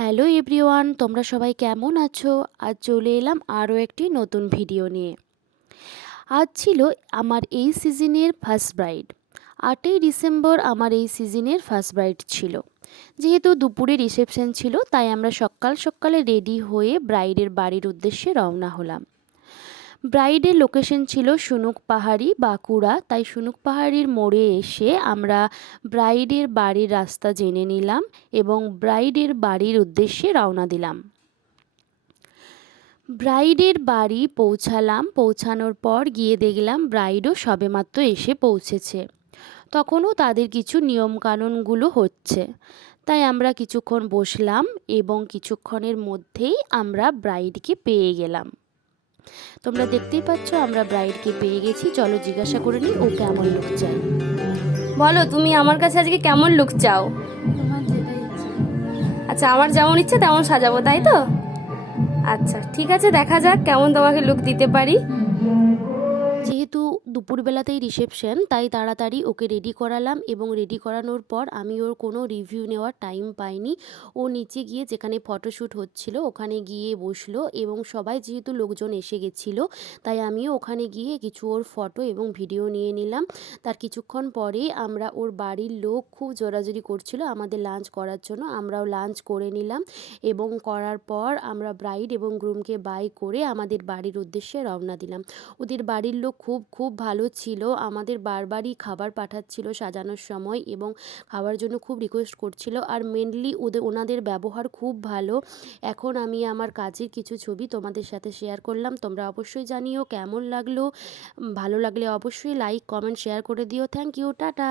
Hello everyone, তোমরা সবাই কেমন আছো? আজ চলে এলাম আরও একটি নতুন ভিডিও নিয়ে। আজ ছিল আমার এই সিজনের ফার্স্ট ব্রাইড। 8ই ডিসেম্বর আমার এই সিজনের ফার্স্ট ব্রাইড ছিল। যেহেতু দুপুরে রিসেপশন ছিল, তাই আমরা সকাল সকালে রেডি হয়ে ব্রাইডের বাড়ির উদ্দেশ্যে রওনা হলাম। ব্রাইডের লোকেশন ছিল সুনুক পাহাড়ি, বাঁকুড়া। তাই সুনুক পাহাড়ির মোড়ে এসে আমরা ব্রাইডের বাড়ির রাস্তা জেনে নিলাম এবং ব্রাইডের বাড়ির উদ্দেশ্যে রওনা দিলাম। ব্রাইডের বাড়ি পৌঁছালাম। পৌঁছানোর পর গিয়ে দেখলাম ব্রাইডও সবেমাত্র এসে পৌঁছেছে। তখনও তাদের কিছু নিয়মকানুনগুলো হচ্ছে। তাই আমরা কিছুক্ষণ বসলাম এবং কিছুক্ষণের মধ্যেই আমরা ব্রাইডকে পেয়ে গেলাম। তোমরা দেখতেই পাচ্ছ আমরা ব্রাইডকে পেয়ে গেছি। চলো জিজ্ঞাসা করে নিই ও কেমন লুক চাই। বলো, তুমি আমার কাছে আজকে কেমন লুক চাও? আচ্ছা, আমার যেমন ইচ্ছে তেমন সাজাবো, তাই তো? আচ্ছা, ঠিক আছে, দেখা যাক কেমন তোমাকে লুক দিতে পারি। যেহেতু দুপুরবেলাতেই রিসেপশন, তাই তাড়াতাড়ি ওকে রেডি করালাম এবং রেডি করানোর পর আমি ওর কোনো রিভিউ নেওয়ার টাইম পাইনি। ও নিচে গিয়ে যেখানে ফটোশ্যুট হচ্ছিল ওখানে গিয়ে বসলো এবং সবাই যেহেতু লোকজন এসে গেছিলো, তাই আমিও ওখানে গিয়ে কিছু ওর ফটো এবং ভিডিও নিয়ে নিলাম। তার কিছুক্ষণ পরে আমরা ওর বাড়ির লোক খুব জোরাজুরি করছিল আমাদের লাঞ্চ করার জন্য। আমরাও লাঞ্চ করে নিলাম এবং করার পর আমরা ব্রাইড এবং গ্রুমকে বাই করে আমাদের বাড়ির উদ্দেশ্যে রওনা দিলাম। ওদের বাড়ির লোক খুব ভালো ছিল। আমাদের বারবারই খাবার পাঠাচ্ছিল সাজানোর সময় এবং খাওয়ার জন্য খুব রিকোয়েস্ট করছিল। আর মেনলি ওনাদের ব্যবহার খুব ভালো। এখন আমি আমার কাজের কিছু ছবি তোমাদের সাথে শেয়ার করলাম। তোমরা অবশ্যই জানিও কেমন লাগলো। ভালো লাগলে অবশ্যই লাইক, কমেন্ট, শেয়ার করে দিও। Thank you, tata.